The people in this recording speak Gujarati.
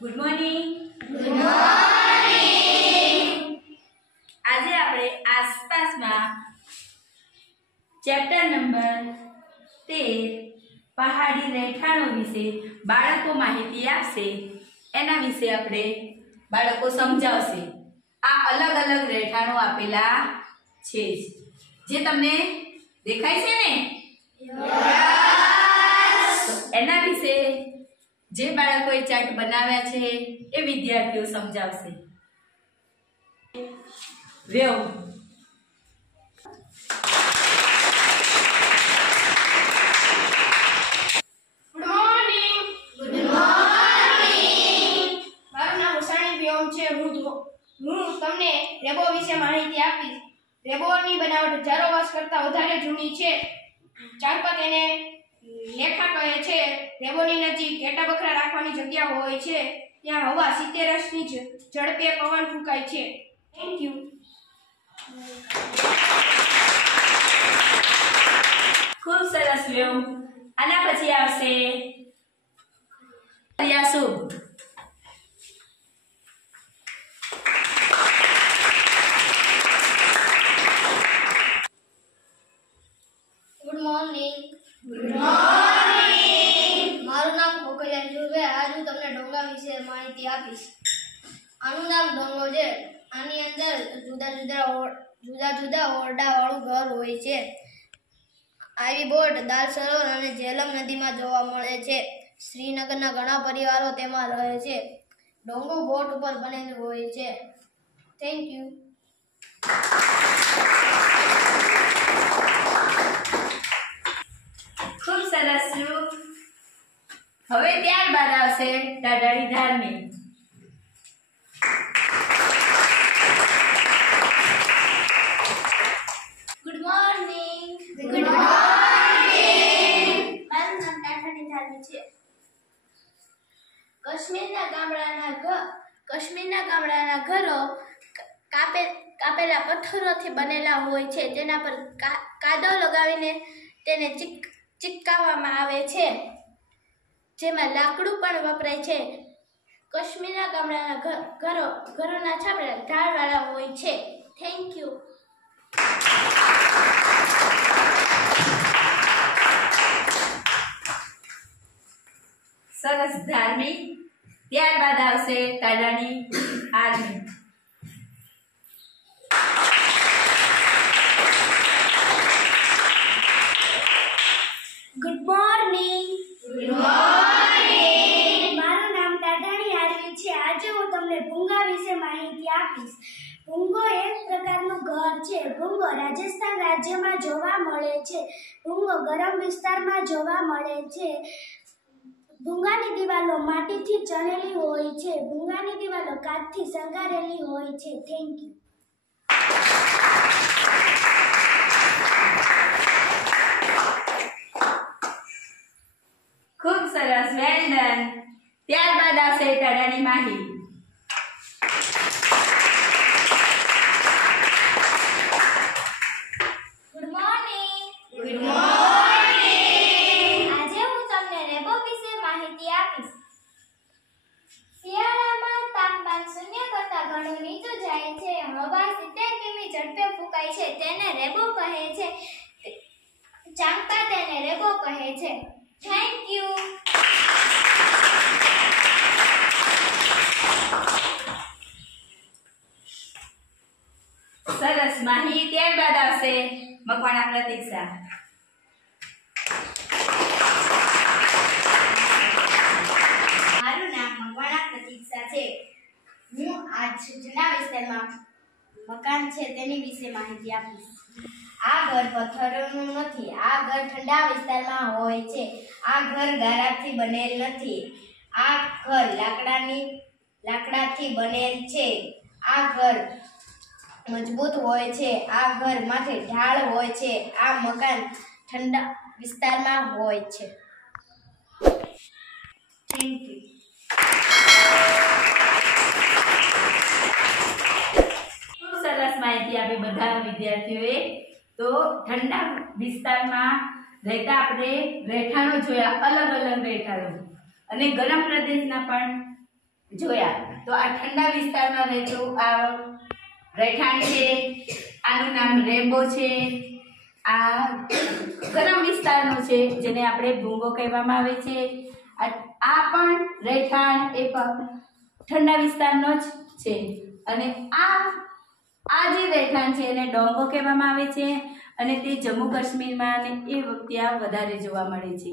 Good morning. Good morning. આજે આપણે આસપાસમાં ચેપ્ટર નંબર 13 પહાડી રહેઠાણો વિશે બાળકો માહિતી આપશે. એના વિશે આપણે બાળકો સમજાવશે. આ અલગ અલગ રહેઠાણો આપેલા છે જે તમને દેખાય છે ને? એના વિશે જે બાળકોએ ચાર્ટ બનાવ્યા છે એ વિદ્યાર્થીઓ સમજાવશે. વ્યવ ગુડ મોર્નિંગ. Good morning. મારું નામ ઉષાણી વ્યોમ છે. હું તમને રેબો વિશે માહિતી આપીશ. રેબોની બનાવટ હજારો વર્ષ કરતાં વધારે જૂની છે. ચારપા તેને લેખા કહે છે. રેબોની નજીક ઘેટા બકરા રાખવાની જગ્યા હોય છે. ત્યાં હવા 70 ની ઝડપે પવન ફૂંકાય છે. Thank you. ખૂબ સરસ વ્યવ. આના પછી આવશે યાસુબ. Good morning. Good morning. મારું નામ કોકરિયા છે. આજ હું તમને ડોંગા વિશે માહિતી આપીશ. આનું નામ ડોંગો છે. આની અંદર જુદા જુદા ઓરડાવાળું ઘર હોય છે. આવી બોટ દાલ સરોવર અને જેલમ નદીમાં જોવા મળે છે. શ્રીનગરના ઘણા પરિવારો તેમાં રહે છે. ડોંગો બોટ ઉપર બનેલું હોય છે. Thank you. ખૂબ સરસ. હવે ત્યારબાદ આવશે ટાઢાળી ધાર્મિક. Good morning. Good morning. મારું નામ ટાઢાળી ધાર્મિક છે. કાશ્મીરના ગામડાના ઘરો કાપેલા પથ્થરોથી બનેલા હોય છે. તેના પર કાદવ લગાવીને તેને ચીપકાવવામાં આવે છે, જેમાં લાકડું પણ વપરાય છે. કાશ્મીરના ગામડાના ઘરોના છાપરા ઢાળવાળા હોય છે. Thank you. સરસ ધાર્મિક. ત્યારબાદ આવશે Tadhali Aarmi. Good morning. Good morning. મારું નામ ટાઢાણી આરવી છે. આજે હું તમને ભૂંગા વિશે માહિતી આપીશ. ભૂંગો એક પ્રકારનું ઘર છે. ભૂંગો રાજસ્થાન રાજ્યમાં જોવા મળે છે. ભૂંગો ગરમ વિસ્તારમાં જોવા મળે છે. ભૂંગાની દિવાલો માટીથી ચણેલી હોય છે. ભૂંગાની દિવાલો કાચથી શણગારેલી હોય છે. Thank you. ખૂબ સરસ. Well done. ત્યારબાદ આવશે Tadhali Mahi. Good morning. Good morning. આજે હું તમને રેબો વિશે માહિતી આપીશ. શિયાળામાં તાપમાન 0 કરતાં ઘણું નીચું જાય છે. હવા 70 કિમી ઝડપે ફૂંકાય છે. તેને રેબો કહે છે. ચાંપા તેને રેબો કહે છે. Thank you. સરસ માહી. ત્યારબાદ આવશે મકવાણા પ્રતીક્ષા. મારું નામ મકવાણા પ્રતીક્ષા છે. હું આજ ઠંડા વિસ્તારમાં મકાન છે તેની વિશે માહિતી આપીશ. આ ઘર પથ્થરોનું નથી. આ ઘર ઠંડા વિસ્તારમાં હોય છે. આ ઘર ગારાથી બનેલ નથી. આ ઘર લાકડાથી બનેલ છે. આ ઘર મજબૂત હોય છે. આ ઘર માથે ઢાળ હોય છે. આ મકાન ઠંડા વિસ્તારમાં હોય છે. Thank you. ખૂબ સરસ માહિતી આપી બધા વિદ્યાર્થીઓએ. તો ઠંડા વિસ્તારમાં રહેતા આપણે રહેઠાણો જોયા, અલગ અલગ રહેઠાણો, અને ગરમ પ્રદેશના પણ જોયા. તો આ ઠંડા વિસ્તારમાં રહેતું આ રહેઠાણ છે, આનું નામ રેમ્બો છે. આ ગરમ વિસ્તારનો છે જેને આપણે ભૂંગો કહેવામાં આવે છે. આ પણ રહેઠાણ એ પણ ઠંડા વિસ્તારનો જ છે. અને આ જે રહેઠાણ છે એને ડોંગો કહેવામાં આવે છે અને તે જમ્મુ કાશ્મીરમાં અને એ ત્યાં વધારે જોવા મળે છે.